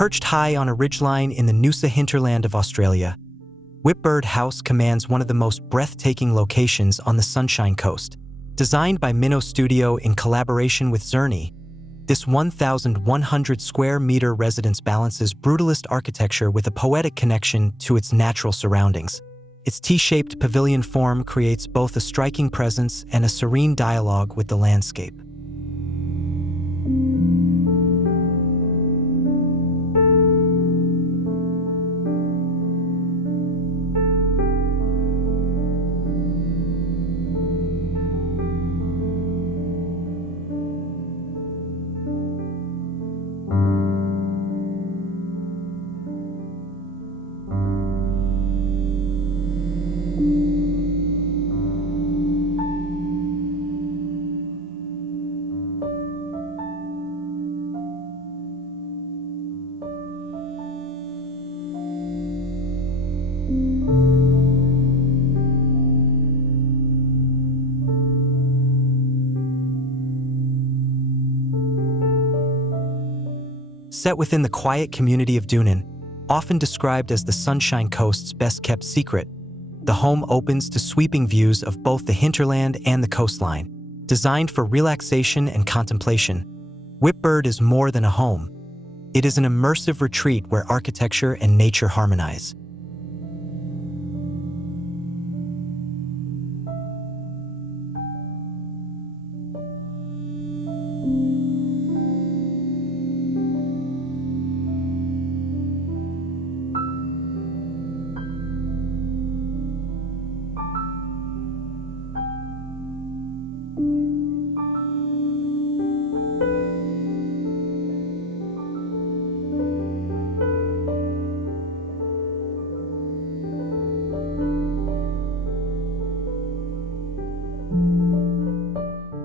Perched high on a ridgeline in the Noosa hinterland of Australia, Whipbird House commands one of the most breathtaking locations on the Sunshine Coast. Designed by Minnow Studio in collaboration with Zerni, this 1,100 square meter residence balances brutalist architecture with a poetic connection to its natural surroundings. Its T-shaped pavilion form creates both a striking presence and a serene dialogue with the landscape. Set within the quiet community of Doonan, often described as the Sunshine Coast's best-kept secret, the home opens to sweeping views of both the hinterland and the coastline. Designed for relaxation and contemplation, Whipbird is more than a home. It is an immersive retreat where architecture and nature harmonize.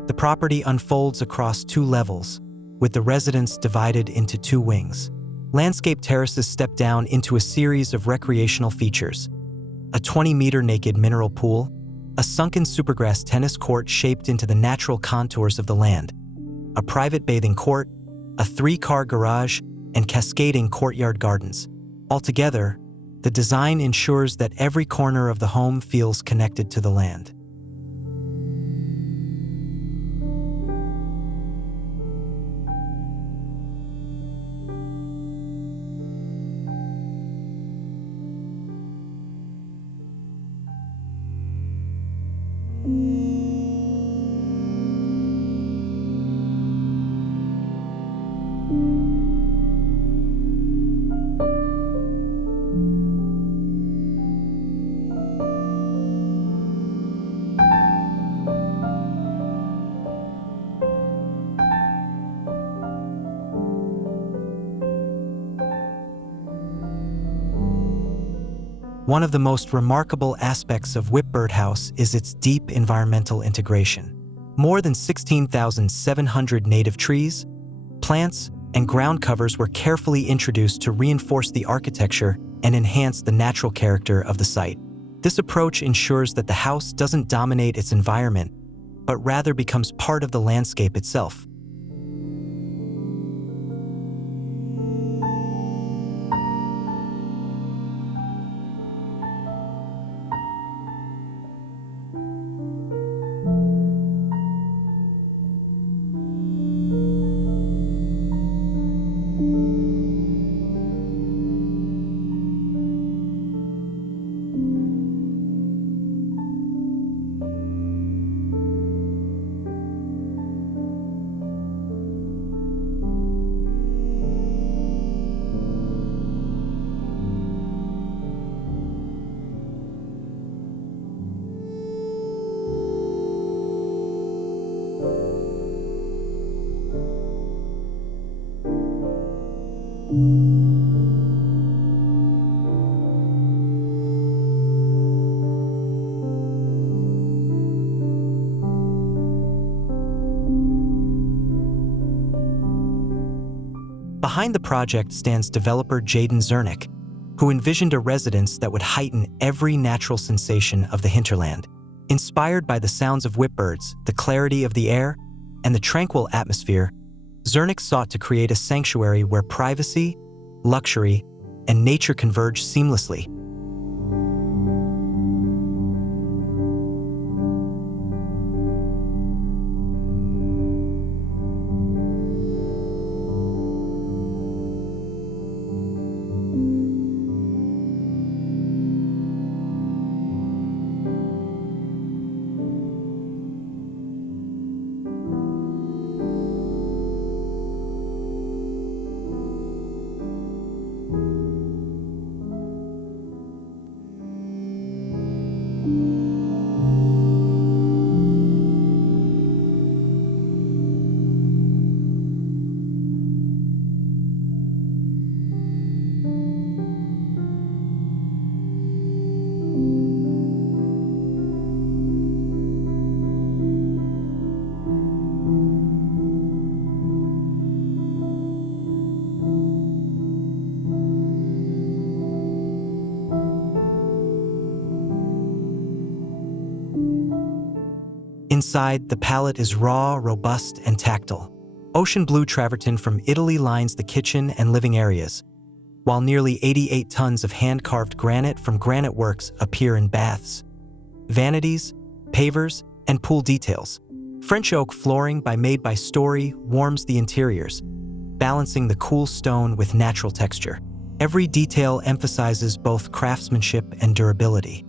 The property unfolds across 2 levels, with the residence divided into 2 wings. Landscape terraces step down into a series of recreational features: a 20-meter naked mineral pool, a sunken supergrass tennis court shaped into the natural contours of the land, a private bathing court, a 3-car garage, and cascading courtyard gardens. Altogether, the design ensures that every corner of the home feels connected to the land. One of the most remarkable aspects of Whipbird House is its deep environmental integration. More than 16,700 native trees, plants, and ground covers were carefully introduced to reinforce the architecture and enhance the natural character of the site. This approach ensures that the house doesn't dominate its environment, but rather becomes part of the landscape itself. Behind the project stands developer Zerni, who envisioned a residence that would heighten every natural sensation of the hinterland. Inspired by the sounds of whipbirds, the clarity of the air, and the tranquil atmosphere, Zerni sought to create a sanctuary where privacy, luxury, and nature converge seamlessly. Inside, the palette is raw, robust, and tactile. Ocean blue travertine from Italy lines the kitchen and living areas, while nearly 88 tons of hand-carved granite from Granite Works appear in baths, vanities, pavers, and pool details. French oak flooring made by Story warms the interiors, balancing the cool stone with natural texture. Every detail emphasizes both craftsmanship and durability.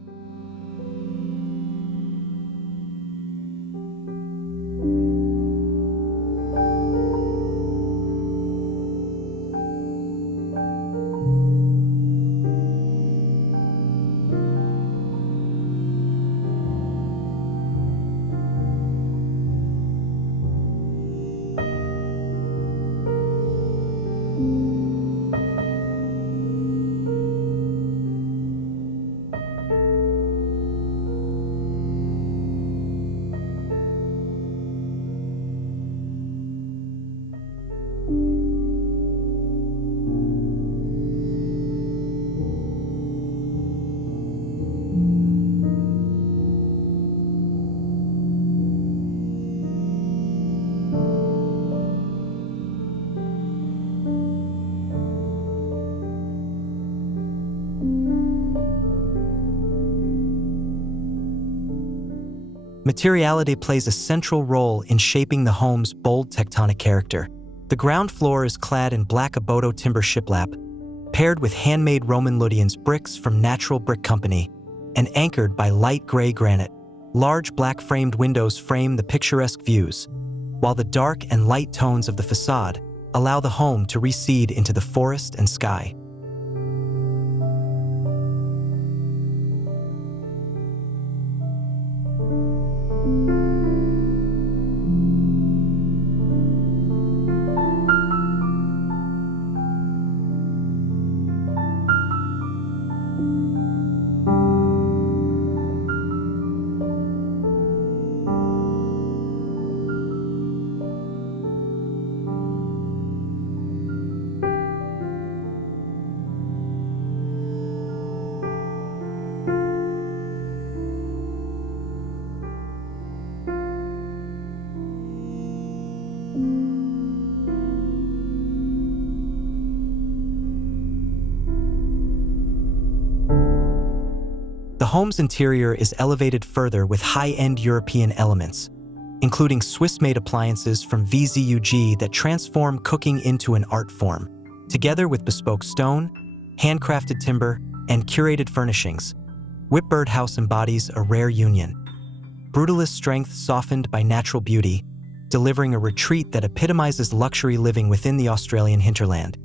Materiality plays a central role in shaping the home's bold tectonic character. The ground floor is clad in black Aboto timber shiplap, paired with handmade Roman Ludians bricks from Natural Brick Company, and anchored by light gray granite. Large black-framed windows frame the picturesque views, while the dark and light tones of the facade allow the home to recede into the forest and sky. The home's interior is elevated further with high-end European elements, including Swiss-made appliances from VZUG that transform cooking into an art form. Together with bespoke stone, handcrafted timber, and curated furnishings, Whipbird House embodies a rare union. Brutalist strength softened by natural beauty, delivering a retreat that epitomizes luxury living within the Australian hinterland.